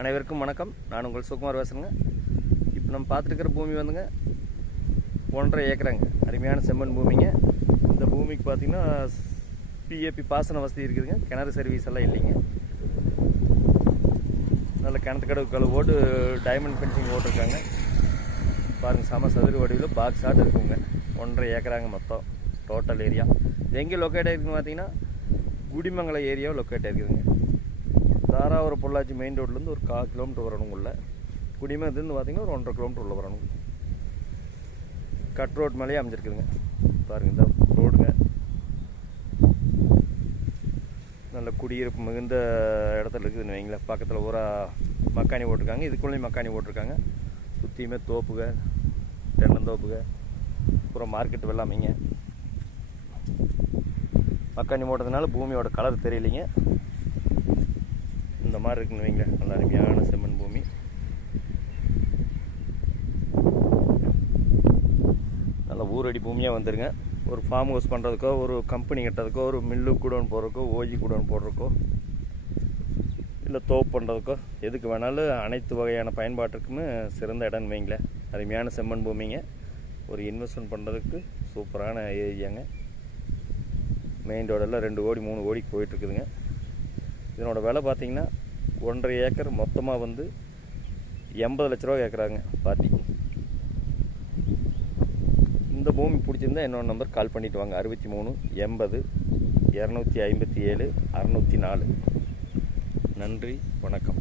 அனைவருக்கும் வணக்கம். நான் உங்கள் சுகுமார் பேசுகிறேங்க. இப்போ நம்ம பார்த்துருக்கிற பூமி வந்துங்க 1.5 ஏக்கராங்க. அருமையான செம்மண் பூமிங்க. இந்த பூமிக்கு பார்த்திங்கன்னா பிஏபி பாசன வசதி இருக்குதுங்க. கிணறு சர்வீஸ் எல்லாம் இல்லைங்க. நல்ல கிணத்து கடவு கழுவு ஓட்டு டைமண்ட் ஃபென்சிங் ஓட்டிருக்காங்க. பாருங்கள், சம சதுர வடிவில் பாக்ஸ் ஆட் இருக்குங்க. 1.5 ஏக்கராங்க மொத்தம் டோட்டல் ஏரியா. இது எங்கே லொக்கேட் ஆகிருக்குன்னு பார்த்தீங்கன்னா குடிமங்கலம் ஏரியாவை லொக்கேட் ஆகிருக்குதுங்க. தாராபுரம் பொள்ளாச்சி மெயின் ரோட்லேருந்து ஒரு 1/4 கிலோமீட்டர் வரணும். உள்ள குடிமங்கலத்துலேருந்து பார்த்தீங்கன்னா ஒரு 1.5 கிலோமீட்டர் உள்ள வரணும். கட் ரோட் மேலேயே அமைஞ்சிருக்குதுங்க. பாருங்கள், இந்த ரோடுங்க நல்ல குடியிருப்பு மிகுந்த இடத்துல இருக்குதுன்னு வைங்களேன். பக்கத்தில் பூரா மக்காணி போட்டிருக்காங்க. இதுக்குள்ளேயும் மக்காணி போட்டிருக்காங்க. சுற்றியுமே தோப்புங்க, தென்னந்தோப்புங்க, பூரா மார்க்கெட்டு வெள்ளாமைங்க. மக்காணி போட்டதுனால பூமியோட கலர் தெரியலைங்க. இந்த மாதிரி இருக்குன்னு வைங்க. நல்ல அருமையான செம்மண் பூமி. நல்ல ஊரடி பூமியாக வந்துருங்க. ஒரு ஃபார்ம் ஹவுஸ் பண்ணுறதுக்கோ, ஒரு கம்பெனி கட்டுறதுக்கோ, ஒரு மில்லு கூடோன் போடுறதுக்கோ, ஓஜி கூடோன் போடுறதுக்கோ, இல்லை தோப்பு பண்ணுறதுக்கோ, எதுக்கு வேணாலும் அனைத்து வகையான பயன்பாட்டுக்குமே சிறந்த இடம்னு வைங்களேன். அருமையான செம்மண் பூமிங்க. ஒரு இன்வெஸ்ட்மெண்ட் பண்ணுறதுக்கு சூப்பரான ஏரியாங்க. மெயின் ரோடெல்லாம் 2 கோடி 3 கோடிக்கு போயிட்டுருக்குதுங்க. இதனோட விலை பார்த்திங்கன்னா 1.5 ஏக்கர் மொத்தமாக வந்து 80 லட்ச ரூபா கேட்குறாங்க பார்ட்டி. இந்த பூமி பிடிச்சிருந்தா என்னோட நம்பர் கால் பண்ணிவிட்டு வாங்க. 63 80 257 604. நன்றி, வணக்கம்.